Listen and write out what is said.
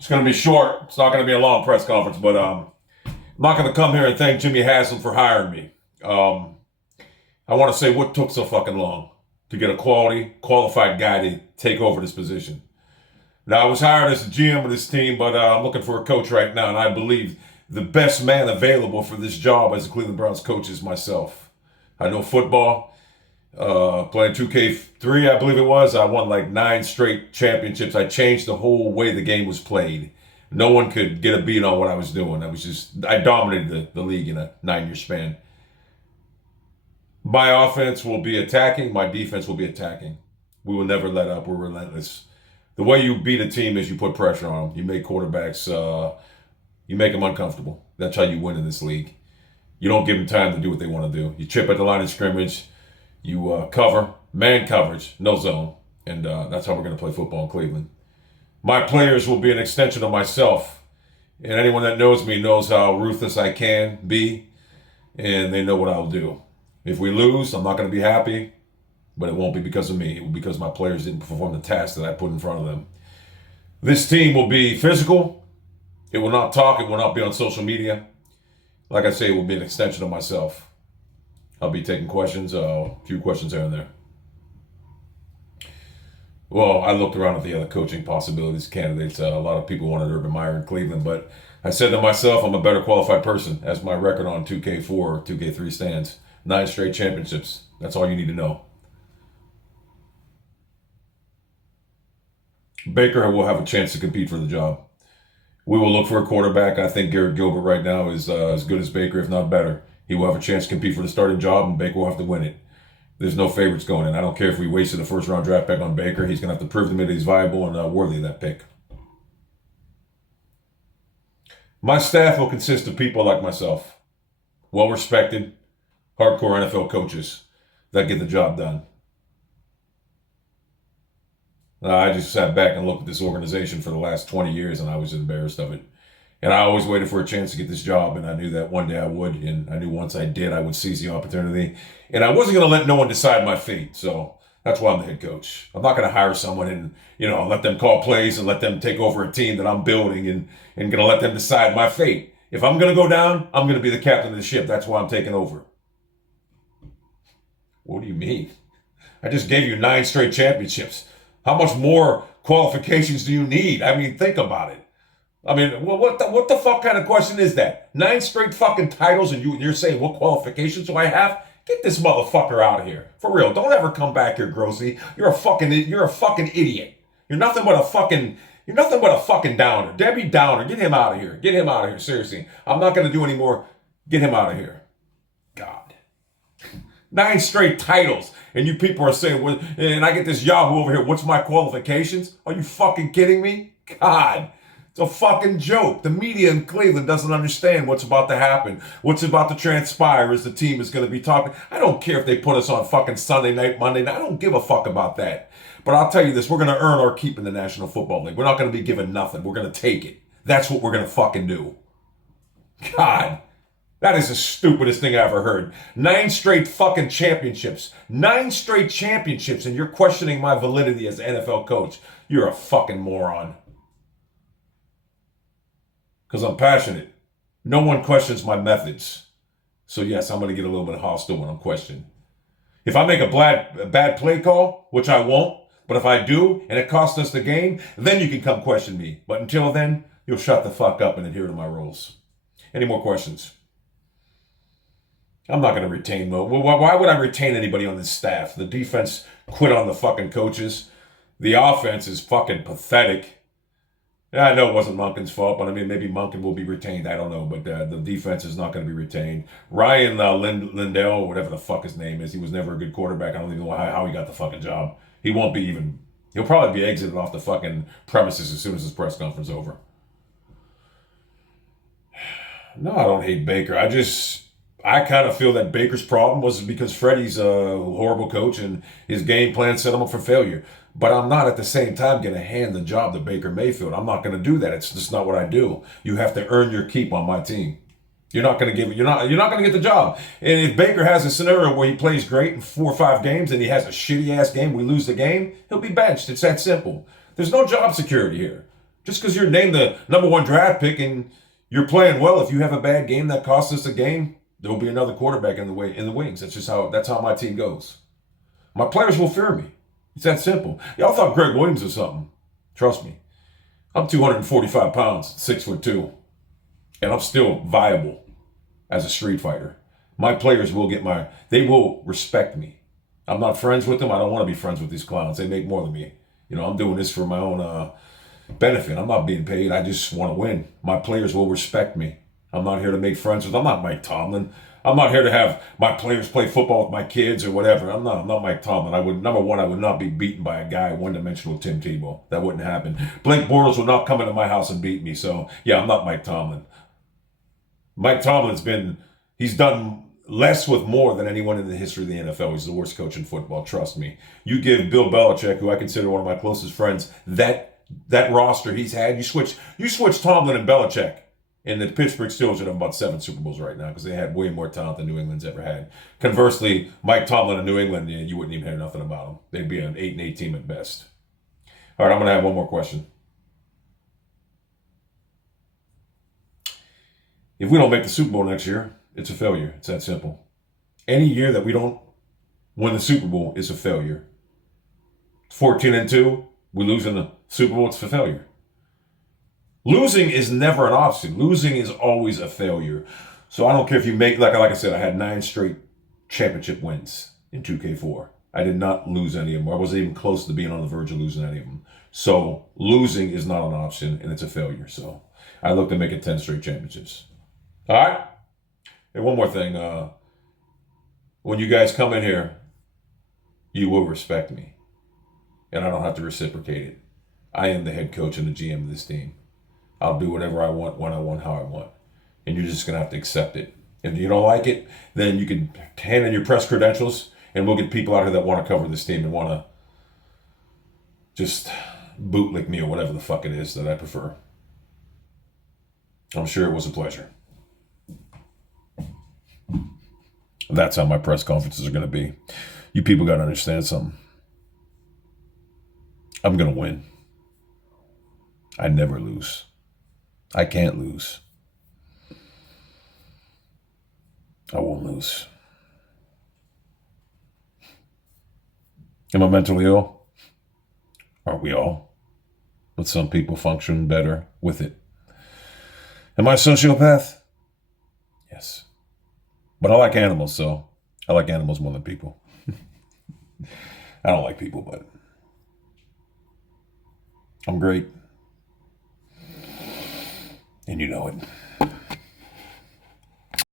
It's going to be short. It's not going to be a long press conference, but I'm not going to come here and thank Jimmy Haslam for hiring me. I want to say what took so fucking long to get a qualified guy to take over this position. Now, I was hired as the GM of this team, but I'm looking for a coach right now, and I believe the best man available for this job as a Cleveland Browns coach is myself. I know football. Playing 2K3, I believe it was. I won like 9 straight championships. I changed the whole way the game was played. No one could get a beat on what I was doing. I dominated the league in a 9-year span. My offense will be attacking. My defense will be attacking. We will never let up. We're relentless. The way you beat a team is you put pressure on them. You make quarterbacks, you make them uncomfortable. That's how you win in this league. You don't give them time to do what they want to do. You chip at the line of scrimmage. You cover, man coverage, no zone. And that's how we're going to play football in Cleveland. My players will be an extension of myself. And anyone that knows me knows how ruthless I can be. And they know what I'll do. If we lose, I'm not going to be happy. But it won't be because of me. It will be because my players didn't perform the task that I put in front of them. This team will be physical. It will not talk. It will not be on social media. Like I say, it will be an extension of myself. I'll be taking questions, a few questions here and there. Well, I looked around at the other coaching possibilities, candidates. A lot of people wanted Urban Meyer in Cleveland, but I said to myself, I'm a better qualified person, as my record on 2K4 or 2K3 stands. 9 straight championships. That's all you need to know. Baker will have a chance to compete for the job. We will look for a quarterback. I think Garrett Gilbert right now is as good as Baker, if not better. He will have a chance to compete for the starting job, and Baker will have to win it. There's no favorites going in. I don't care if we wasted a first-round draft pick on Baker. He's going to have to prove to me that he's viable and worthy of that pick. My staff will consist of people like myself, well-respected, hardcore NFL coaches that get the job done. I just sat back and looked at this organization for the last 20 years, and I was embarrassed of it. And I always waited for a chance to get this job, and I knew that one day I would, and I knew once I did, I would seize the opportunity. And I wasn't going to let no one decide my fate, so that's why I'm the head coach. I'm not going to hire someone and, let them call plays and let them take over a team that I'm building and going to let them decide my fate. If I'm going to go down, I'm going to be the captain of the ship. That's why I'm taking over. What do you mean? I just gave you 9 straight championships. How much more qualifications do you need? I mean, think about it. I mean, what the fuck kind of question is that? 9 straight fucking titles and you're saying what qualifications do I have? Get this motherfucker out of here. For real. Don't ever come back here, Grossi. You're a fucking idiot. You're nothing but a fucking downer. Debbie Downer. Get him out of here. Get him out of here. Seriously. I'm not going to do any more. Get him out of here. God. 9 straight titles. And you people are saying, well, and I get this Yahoo over here. What's my qualifications? Are you fucking kidding me? God. It's a fucking joke. The media in Cleveland doesn't understand what's about to happen, what's about to transpire as the team is going to be talking. I don't care if they put us on fucking Sunday night, Monday night. I don't give a fuck about that. But I'll tell you this, we're going to earn our keep in the National Football League. We're not going to be given nothing. We're going to take it. That's what we're going to fucking do. God, that is the stupidest thing I ever heard. 9 straight fucking championships. 9 straight championships, and you're questioning my validity as an NFL coach. You're a fucking moron. Because I'm passionate. No one questions my methods. So yes, I'm going to get a little bit hostile when I'm questioned. If I make a bad play call, which I won't, but if I do and it costs us the game, then you can come question me. But until then, you'll shut the fuck up and adhere to my rules. Any more questions? I'm not going to retain Mo. Why would I retain anybody on this staff? The defense quit on the fucking coaches. The offense is fucking pathetic. Yeah, I know it wasn't Monken's fault, but I mean, maybe Monken will be retained. I don't know, but the defense is not going to be retained. Ryan Lindell, whatever the fuck his name is, he was never a good quarterback. I don't even know how he got the fucking job. He won't be even. He'll probably be exited off the fucking premises as soon as his press conference is over. No, I don't hate Baker. I kind of feel that Baker's problem was because Freddie's a horrible coach and his game plan set him up for failure. But I'm not at the same time going to hand the job to Baker Mayfield. I'm not going to do that. It's just not what I do. You have to earn your keep on my team. You're not going to get the job. And if Baker has a scenario where he plays great in 4 or 5 games and he has a shitty ass game, we lose the game, he'll be benched. It's that simple. There's no job security here. Just because you're named the number one draft pick and you're playing well, if you have a bad game that costs us a game, there will be another quarterback in the wings. That's how my team goes. My players will fear me. It's that simple. Y'all thought Greg Williams was something. Trust me. I'm 245 pounds, 6'2", and I'm still viable as a street fighter. My players they will respect me. I'm not friends with them. I don't want to be friends with these clowns. They make more than me. I'm doing this for my own benefit. I'm not being paid. I just want to win. My players will respect me. I'm not here to make friends with. I'm not Mike Tomlin. I'm not here to have my players play football with my kids or whatever. I'm not Mike Tomlin. I would not be beaten by a guy one-dimensional Tim Tebow. That wouldn't happen. Blake Bortles would not come into my house and beat me. So yeah, I'm not Mike Tomlin. Mike Tomlin's done less with more than anyone in the history of the NFL. He's the worst coach in football. Trust me. You give Bill Belichick, who I consider one of my closest friends, that roster he's had. You switch Tomlin and Belichick. And the Pittsburgh Steelers would have about 7 Super Bowls right now because they had way more talent than New England's ever had. Conversely, Mike Tomlin in New England, you wouldn't even hear nothing about them. They'd be an 8-8 team at best. All right, I'm going to have one more question. If we don't make the Super Bowl next year, it's a failure. It's that simple. Any year that we don't win the Super Bowl is a failure. 14-2, we lose in the Super Bowl, it's a failure. Losing is never an option. Losing is always a failure. So I don't care if you make, like I said, I had 9 straight championship wins in 2K4. I did not lose any of them. I wasn't even close to being on the verge of losing any of them. So losing is not an option, and it's a failure. So I look to make it 10 straight championships. All right? And one more thing. When you guys come in here, you will respect me. And I don't have to reciprocate it. I am the head coach and the GM of this team. I'll do whatever I want, when I want, how I want. And you're just going to have to accept it. If you don't like it, then you can hand in your press credentials, and we'll get people out here that want to cover this team and want to just bootlick me or whatever the fuck it is that I prefer. I'm sure it was a pleasure. That's how my press conferences are going to be. You people got to understand something. I'm going to win. I never lose. I can't lose. I won't lose. Am I mentally ill? Aren't we all? But some people function better with it. Am I a sociopath? Yes. But I like animals, so I like animals more than people. I don't like people, but I'm great. And you know it.